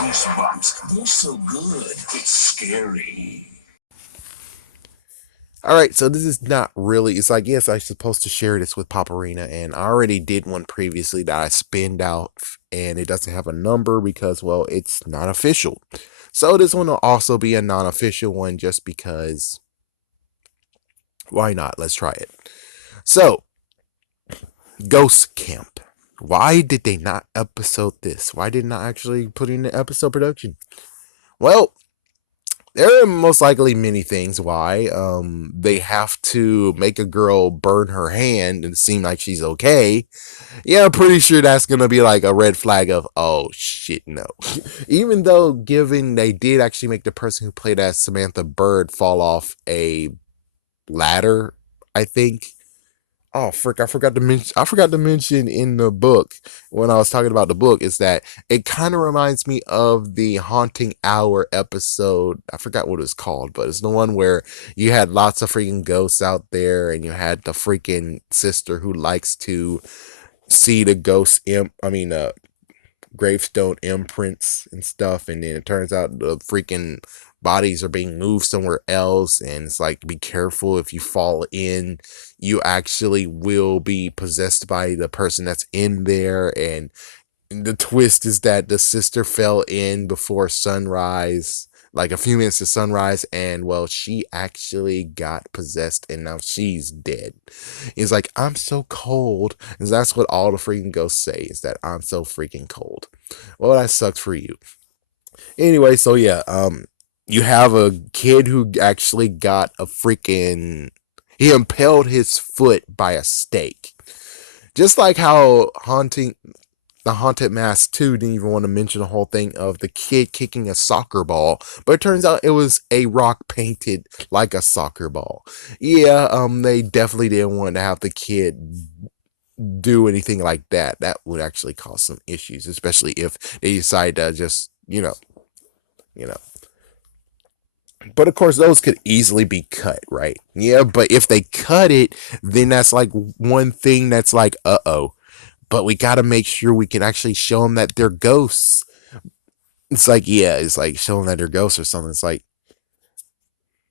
Goosebumps. They're so good. It's scary. All right, so this is not really. It's like, yes, I'm supposed to share this with Paparina, and I already did one previously that I spinned out, and it doesn't have a number because, well, it's not official. So this one will also be a non-official one, just because. Why not? Let's try it. So, Ghost Camp. Why did they not episode this? Why did not actually put in the episode production? Well, there are most likely many things why. They have to make a girl burn her hand and seem like she's okay. Yeah, I'm pretty sure that's gonna be like a red flag of, oh shit, no. Even though, given they did actually make the person who played as Samantha Bird fall off a ladder, I think. Oh frick! I forgot to mention. I forgot to mention in the book when I was talking about the book is that it kind of reminds me of the Haunting Hour episode. I forgot what it's called, but it's the one where you had lots of freaking ghosts out there, and you had the freaking sister who likes to see the ghost imp. I mean, gravestone imprints and stuff, and then it turns out the freaking bodies are being moved somewhere else, and it's like, be careful, if you fall in, you actually will be possessed by the person that's in there. And the twist is that the sister fell in before sunrise, like a few minutes to sunrise, and well, she actually got possessed and now she's dead. He's like, I'm so cold. And that's what all the freaking ghosts say, is that I'm so freaking cold. Well, that sucks for you. Anyway, so yeah, you have a kid who actually got a freaking, he impaled his foot by a stake. Just like how the Haunted Mask 2 didn't even want to mention the whole thing of the kid kicking a soccer ball, but it turns out it was a rock painted like a soccer ball. Yeah, they definitely didn't want to have the kid do anything like that. That would actually cause some issues, especially if they decide to just, you know. But of course, those could easily be cut, right? Yeah, but if they cut it, then that's like one thing that's like, uh-oh. But we got to make sure we can actually show them that they're ghosts. It's like, yeah, it's like showing that they're ghosts or something. It's like,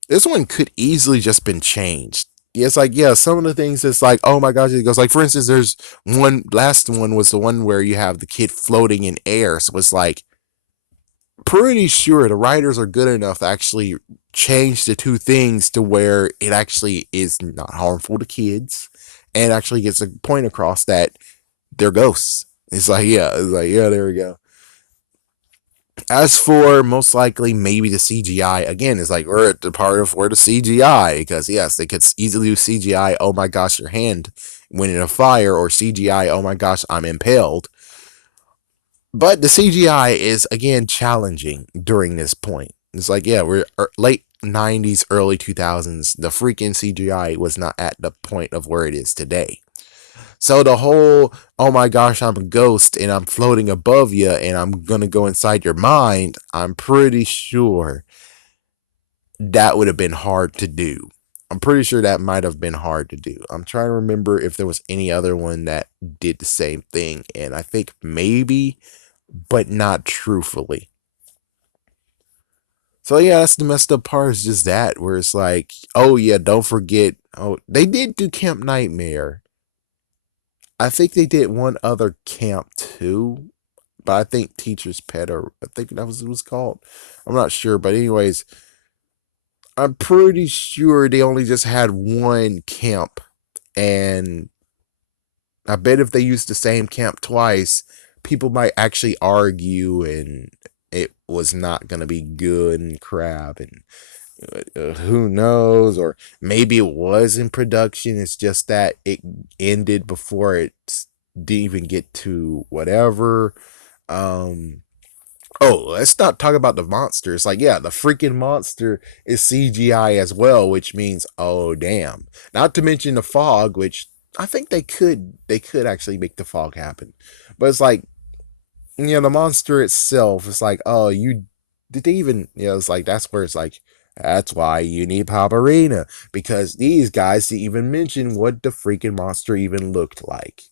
this one could easily just been changed. Yeah, it's like, yeah, some of the things it's like, oh my gosh, it goes like, for instance, there's one, last one was the one where you have the kid floating in air. So it's like, pretty sure the writers are good enough to actually change the two things to where it actually is not harmful to kids and actually gets a point across that they're ghosts. It's like, yeah, there we go. As for most likely maybe the CGI, again, it's like we're at the part of where the CGI, because yes, they could easily do CGI, oh my gosh, your hand went in a fire, or CGI, oh my gosh, I'm impaled. But the CGI is again challenging during this point. It's like, yeah, we're late 90s, early 2000s. The freaking CGI was not at the point of where it is today. So the whole, oh my gosh, I'm a ghost and I'm floating above you and I'm going to go inside your mind, I'm pretty sure that would have been hard to do. I'm pretty sure that might have been hard to do. I'm trying to remember if there was any other one that did the same thing. And I think maybe, but not truthfully. So yeah, that's the messed up part, is just that, where it's like, oh yeah, don't forget. Oh, they did do Camp Nightmare. I think they did one other camp too, but I think Teacher's Pet, or I think that was what it was called. I'm not sure, but anyways, I'm pretty sure they only just had one camp, and I bet if they used the same camp twice, people might actually argue, and it was not gonna be good and crap, and who knows, or maybe it was in production, it's just that it ended before it didn't even get to whatever. um oh, let's not talk about the monster. It's like, yeah, the freaking monster is CGI as well, which means, oh damn, not to mention the fog, which I think they could actually make the fog happen. But it's like, the monster itself is like, oh, you did they even, it's like, that's where it's like, That's why you need Paparina, because these guys didn't even mention what the freaking monster even looked like.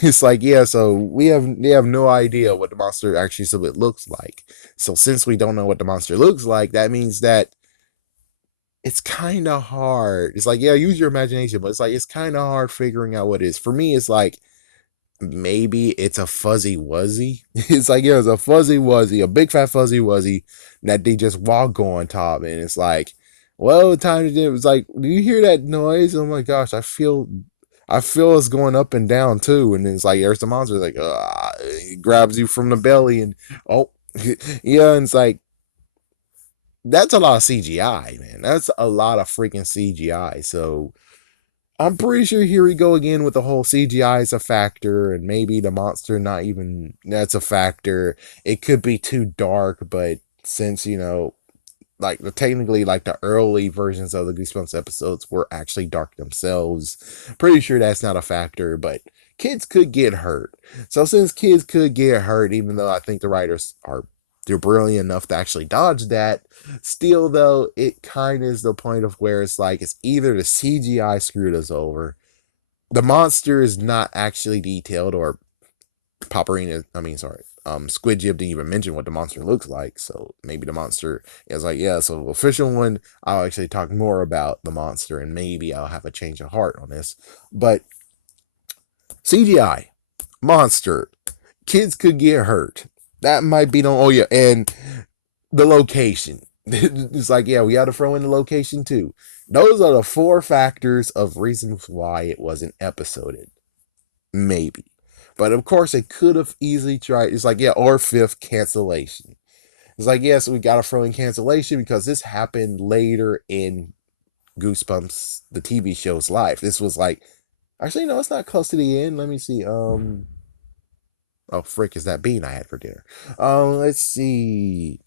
It's like, yeah, so they have no idea what the monster actually so it looks like. So since we don't know what the monster looks like, that means that it's kind of hard. It's like, yeah, use your imagination, but it's like it's kind of hard figuring out what it is. For me, it's like maybe it's a fuzzy wuzzy. It's like, yeah, it's a fuzzy wuzzy, a big fat fuzzy wuzzy that they just walk on top, and it's like, well, time to do. It was like, do you hear that noise? Oh my gosh, I feel us going up and down too. And then it's like, there's the monster, like, it grabs you from the belly, and oh, yeah, and it's like, that's a lot of CGI, man. That's a lot of freaking CGI. So I'm pretty sure here we go again with the whole CGI is a factor, and maybe the monster not even that's a factor. It could be too dark, but since like technically like the early versions of the Goosebumps episodes were actually dark themselves, pretty sure that's not a factor. But kids could get hurt. So since kids could get hurt, even though I think the writers are they're brilliant enough to actually dodge that, still though it kind of is the point of where it's like it's either the CGI screwed us over, the monster is not actually detailed, or Paparina, I mean, sorry, Squid Jib didn't even mention what the monster looks like. So maybe the monster is like, yeah, so official one, I'll actually talk more about the monster and maybe I'll have a change of heart on this. But CGI, monster, kids could get hurt. That might be the, oh yeah, and the location. It's like, yeah, we got to throw in the location too. Those are the four factors of reasons why it wasn't episoded. Maybe. But of course, it could have easily tried. It's like, yeah, or fifth cancellation. It's like, yes, we got to throw in cancellation because this happened later in Goosebumps, the TV show's life. This was like, actually, no, it's not close to the end. Let me see. Oh, frick, is that bean I had for dinner? Let's see.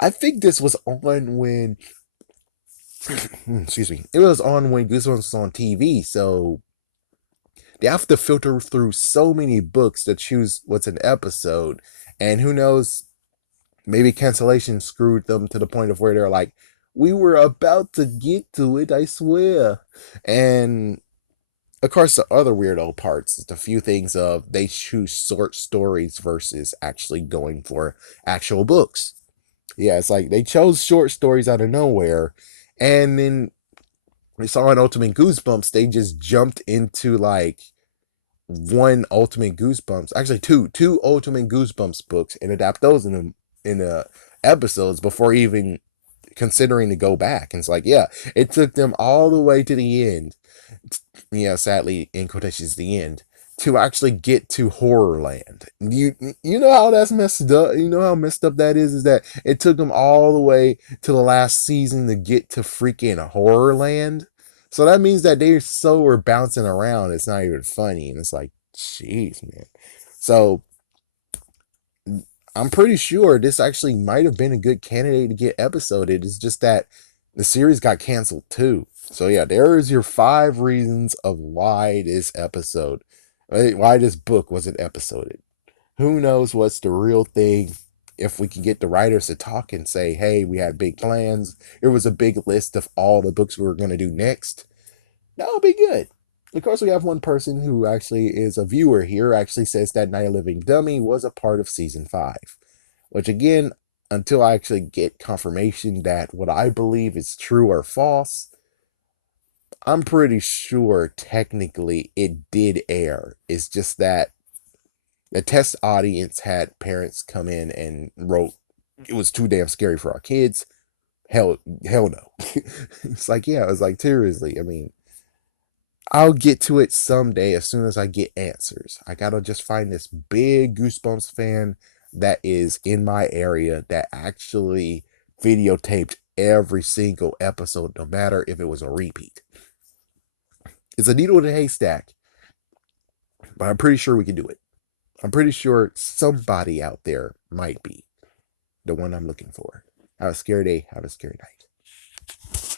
I think this was on when, excuse me, it was on when Goosebumps was on TV. So they have to filter through so many books to choose what's an episode. And who knows, maybe cancellation screwed them to the point of where they're like, we were about to get to it, I swear. And of course, the other weirdo parts is the few things of they choose short stories versus actually going for actual books. Yeah, it's like they chose short stories out of nowhere. And then we saw in Ultimate Goosebumps, they just jumped into like one Ultimate Goosebumps, actually two Ultimate Goosebumps books, and adapt those in the episodes before even considering to go back. And it's like, yeah, it took them all the way to the end. Yeah, sadly, in quotations, the end to actually get to Horrorland. You know how that's messed up. You know how messed up that is that it took them all the way to the last season to get to freaking Horrorland. So that means that they so were bouncing around. It's not even funny, and it's like, jeez, man. So I'm pretty sure this actually might have been a good candidate to get episoded. It's just that the series got canceled too. So yeah, there is your 5 reasons of why this episode, why this book wasn't episoded. Who knows what's the real thing? If we can get the writers to talk and say, hey, we had big plans. There was a big list of all the books we were going to do next. That would be good. Of course, we have one person who actually is a viewer here, actually says that Night of Living Dummy was a part of season 5. Which again, until I actually get confirmation that what I believe is true or false, I'm pretty sure technically it did air. It's just that the test audience had parents come in and wrote it was too damn scary for our kids. Hell no. It's like, yeah, it was like, seriously. I mean, I'll get to it someday as soon as I get answers. I gotta just find this big Goosebumps fan that is in my area that actually videotaped every single episode, no matter if it was a repeat. It's a needle in a haystack, but I'm pretty sure we can do it. I'm pretty sure somebody out there might be the one I'm looking for. Have a scary day. Have a scary night.